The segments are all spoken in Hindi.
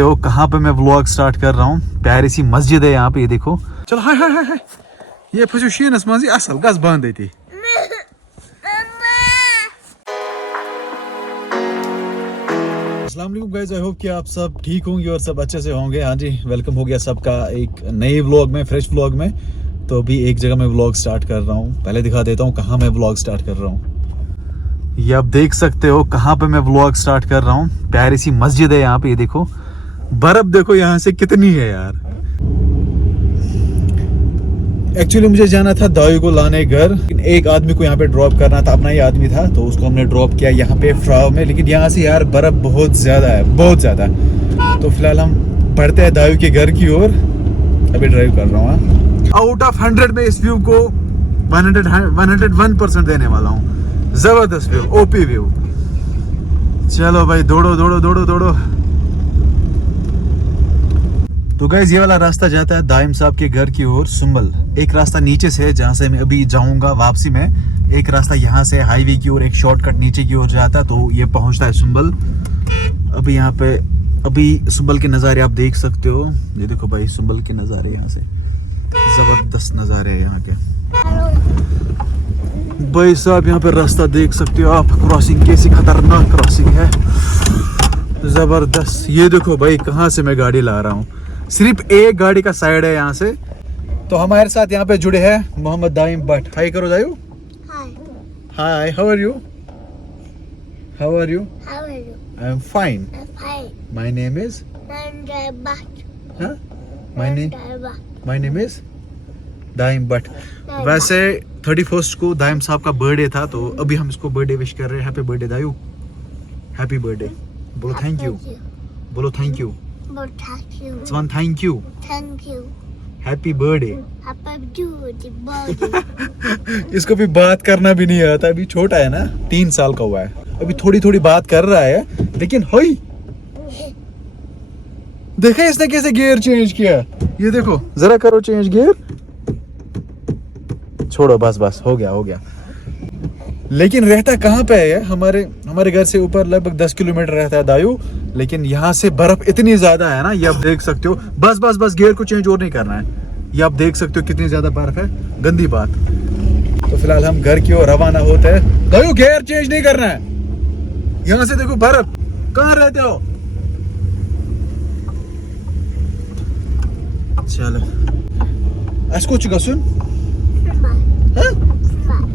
हो कहाँ पे मैं व्लॉग स्टार्ट कर रहा हूँ। प्यारी सी मस्जिद है यहाँ पे, ये देखो। चलो हाय हाय हाय ये फसो शीनस मज असल गस बंद थी। अस्सलाम वालेकुम गाइस, आई होप कि आप सब ठीक होंगे और सब अच्छे से होंगे। हाँ जी, वेलकम हो गया सबका एक नए व्लॉग में, फ्रेश व्लॉग में। तो अभी एक जगह मैं व्लॉग स्टार्ट कर रहा हूँ, पहले दिखा देता हूँ कहाँ मैं व्लॉग स्टार्ट कर रहा हूँ। ये आप देख सकते हो कहाँ पे मैं व्लॉग स्टार्ट कर रहा हूँ। प्यारी सी मस्जिद है यहाँ पे, ये देखो। बर्फ देखो यहाँ से कितनी है यार। एक्चुअली मुझे जाना था दाई को लाने घर, लेकिन एक आदमी को यहाँ पे ड्रॉप करना था, अपना ही आदमी था, तो उसको हमने ड्रॉप किया यहाँ पे फ्राव में। लेकिन यहाँ से यार बर्फ बहुत ज्यादा है, बहुत ज्यादा। तो फिलहाल हम बढ़ते हैं दाई के घर की ओर। अभी ड्राइव कर रहा हूँ। आउट ऑफ 100 में इस व्यू को 101% देने वाला हूँ। जबरदस्त व्यू, ओपी व्यू। चलो भाई दौड़ो दौड़ो दौड़ो दौड़ो। तो गाइस ये वाला रास्ता जाता है दाइम साहब के घर की ओर, सुंबल। एक रास्ता नीचे से जहाँ से मैं अभी जाऊंगा वापसी में, एक रास्ता यहाँ से हाईवे की ओर, एक शॉर्टकट नीचे की ओर जाता है, तो ये पहुंचता है सुंबल। अभी यहाँ पे अभी सुंबल के नज़ारे आप देख सकते हो। ये देखो भाई सुंबल के नज़ारे, यहाँ से जबरदस्त नज़ारे है यहाँ के। भाई साहब यहाँ पे रास्ता देख सकते हो आप, क्रॉसिंग कैसी खतरनाक क्रॉसिंग है, जबरदस्त। ये देखो भाई कहाँ से मैं गाड़ी ला रहा हूँ, सिर्फ एक गाड़ी का साइड है यहाँ से। तो हमारे साथ यहाँ पे जुड़े हैं मोहम्मद दाइम भट्ट। हाय करो Dayu. Hi hi, how are you? How are you? How are you? I am fine. My name is my name is Daim Bhatt. वैसे 31 को दाइम साहब का बर्थडे था, तो अभी हम इसको बर्थडे विश कर रहे हैं। Happy birthday Dayu, happy birthday. बोलो थैंक यू, बोलो thank you, one thank you, happy birthday. इसको भी बात करना भी नहीं आता, अभी छोटा है ना, 3 साल का हुआ है, अभी थोड़ी थोड़ी बात कर रहा है। लेकिन होई देखा इसने कैसे गियर चेंज किया, ये देखो जरा करो चेंज गियर। छोड़ो बस बस, हो गया हो गया। लेकिन रहता कहाँ पे है? हमारे घर से ऊपर लगभग 10 किलोमीटर रहता है दायू। लेकिन यहाँ से बर्फ इतनी ज्यादा है ना, ये आप देख सकते हो। बस बस बस, गियर को चेंज और नहीं करना है। ये आप देख सकते हो कितनी ज्यादा बर्फ है, गंदी बात। तो फिलहाल हम घर की ओर रवाना होते हैं। दायू गियर चेंज नहीं करना है, यहाँ से देखो बर्फ। कहाँ रहते हो? चलो इसको चुका सुन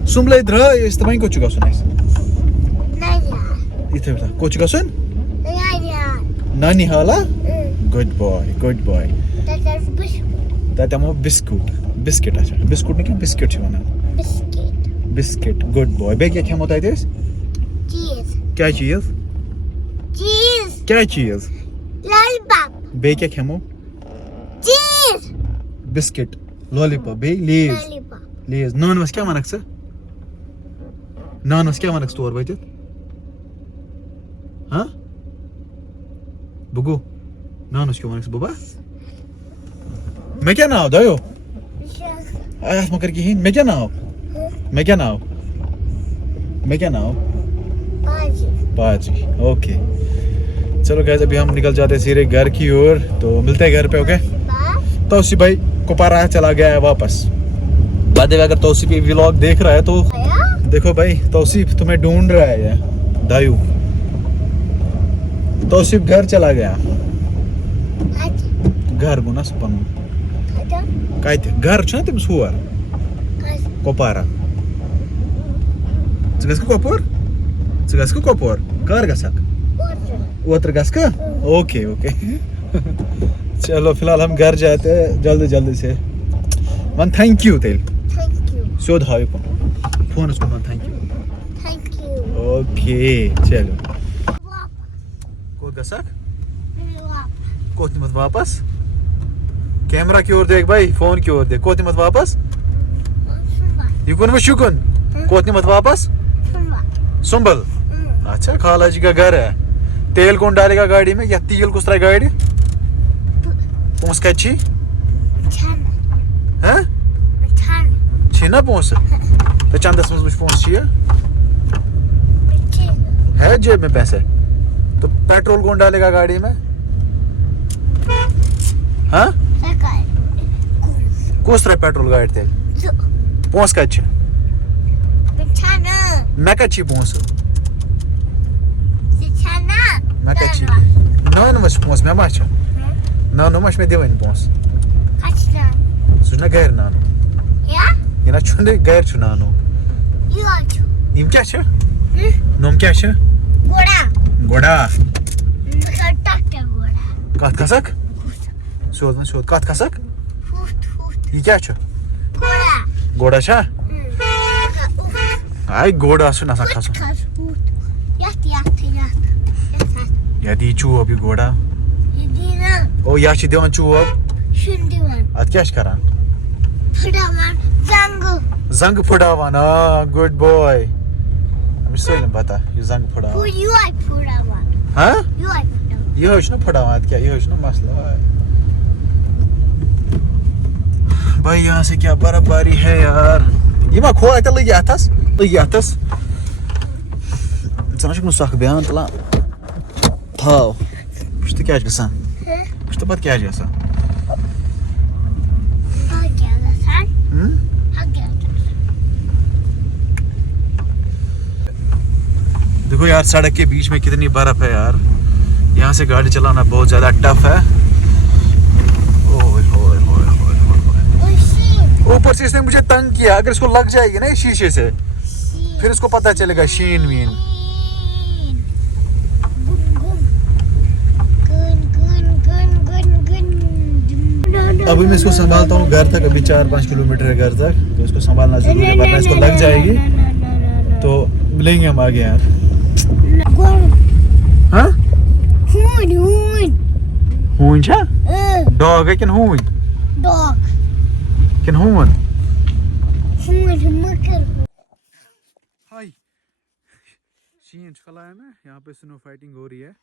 सुमले इधर इस्तेमाल को चुका सुन इधर बता को चुका सुन नानी हाला। Good boy good boy. ताता मो बिस्किट अच्छा बिस्कुट नहीं क्या बिस्किट छे वना बिस्किट। Good boy. बे क्या होता है दिस? चीज। क्या चीज? चीज। क्या चीज? लॉलीपॉप। बे क्या खेमो? चीज। Biscuit lollipop. बे लेज लेज। नानवस क्या वनक स? नानवस क्या वनक तोर वत? हाँ बुगु नानवस क्या वनक बुबा? मैं क्या नाव दायो आस मकर की मैं क्या नाव मैं क्या नाव मैं क्या नाव पाजी। ओके चलो गाइस, अभी हम निकल जाते हैं सीधे घर की ओर। तो मिलते हैं घर पे। ओके तौसीफ भाई कुपवारा चला गया है वापस। बाद अगर तौसीफ ये व्लॉग देख रहा है तो देखो भाई, तौसीफ तुम्हें ढूंढ रहा है ये दायू। तौसीफ घर चला गया, घर गुना सपन काय घर छ तुम सुअर कुपवारा चगस को कपोर कर गसक ओत्र गस का। ओके ओके चलो फिलहाल हम घर जाते हैं जल्दी जल्दी से। वन थैंक यू तेल शोध हाय को फोन उसको वन थैंक यू। ओके चलो कोत गसक कोत मत वापस। कैमरा की ओर देख भाई, फोन की ओर देख। कोत मत वापस युकुन व शुकुन। कोत मत वापस सुंबल। अच्छा खाला जी का घर है। तेल कौन डालेगा गाड़ी में? या तेल कुछ तरह गाड़ी पोंस कची हैं छीना पोंस तो चंदस में पोंस चाहिए है जेब में पैसे। तो पेट्रोल कौन डालेगा गाड़ी में? हाँ कुछ तरह पेट्रोल गाड़ी तेल पोस कत मे कत पोस मे कत नवनमस पोस मे मा नवनमस मे दिवन पोस सह गर नानो यह गर नानो यम क्या नोम क्या गोड़ा कत खसक सोद सोद कत खसक यह क्या घोड़ा आय घोड़ा खसन यदि चूब यह घोड़ा ओ यह दिवान चूब अत क्या जंग फुड़ावान गुड बॉय सलम पता यह जंग फुड़ावान हाँ यह फुड़ावान क्या यह मसला भाई यहाँ से क्या बर्फबारी है यार यह मा खो लगी अथस इंसान सख बयान तुलान थाव तो क्या गसान तो पत क्या देखो यार सड़क के बीच में कितनी बर्फ है यार यहाँ से गाड़ी चलाना बहुत ज्यादा टफ है ऊपर से इसने मुझे तंग किया अगर इसको लग जाएगी ना शीशे से फिर इसको पता चलेगा शीन वीन अभी मैं इसको संभालता हूँ घर तक अभी 4-5 किलोमीटर है घर तक तो इसको संभालना जरूरी है वरना इसको लग जाएगी तो मिलेंगे हम आगे यार हाँ हून डॉग है किन हून हाय शीन फैलाया ना यहाँ पे स्नो फाइटिंग हो रही है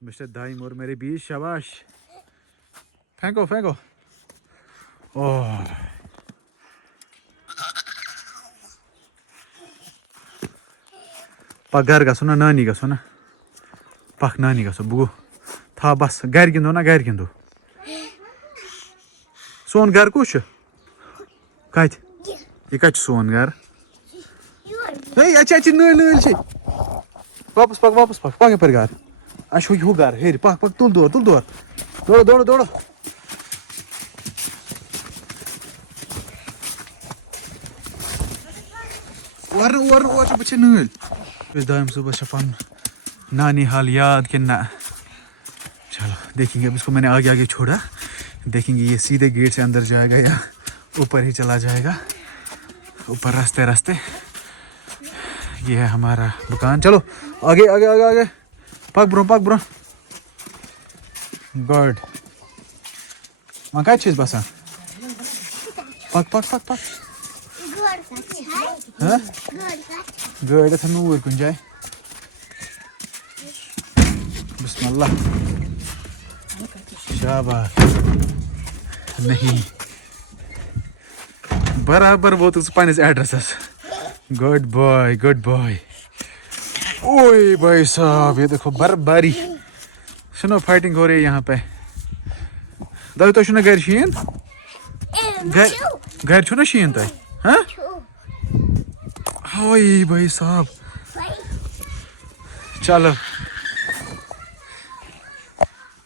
मिस्टर दाइम और मेरे बीच शाबाश फेंको ओह पक घर गो ना नानी गो ना पक नानी गो बो था बस घर गिंदो ना घर गिंदो सोन घर कुछ कत यह कत सोन घर अच्छे नल वापस पक पर घर अच्छो यू घर हेर पक तुल दौड़ दौड़ो और बच्चे नल दाइम सुबह पन नानी हाल याद कि ना चलो देखेंगे अब इसको मैंने आगे छोड़ा देखेंगे ये सीधे गेट से अंदर जाएगा या ऊपर ही चला जाएगा ऊपर रास्ते ये है हमारा दुकान चलो आगे पक ब्रो गुड वहाँ क्या चीज बसा पक हाँ गाड़ी था नूर कुन जाए बिस्मिल्लाह शाबाश नहीं बराबर वो तो पानिस एड्रेस गुड बॉय ओए भाई साहब ये देखो बर्फबारी स्नो फाइटिंग हो रही है यहाँ पे दादी तो ना घर शीन घर छो ना शीन तो हाँ ओए भाई साहब चलो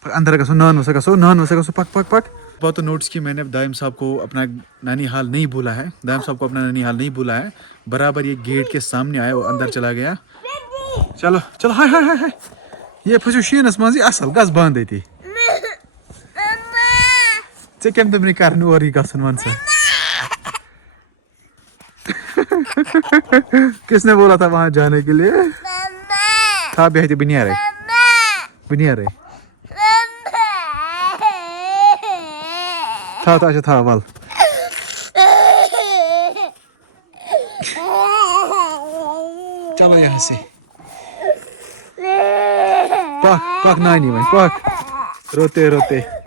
अंदर गसो नान वसा पक बहुत तो नोटिस की मैंने दाइम साहब को अपना नानी हाल नहीं भूला है बराबर ये गेट के सामने आया वो अंदर चला गया चलो हाय ये फसो शीनस मज असल गस बंद थी कम दम कर और गसन वन सा किसने बोला था वहां जाने के लिए था बेहती बिनिया रहे था वल चलो यहाँ से पक नानी भाई पक रोते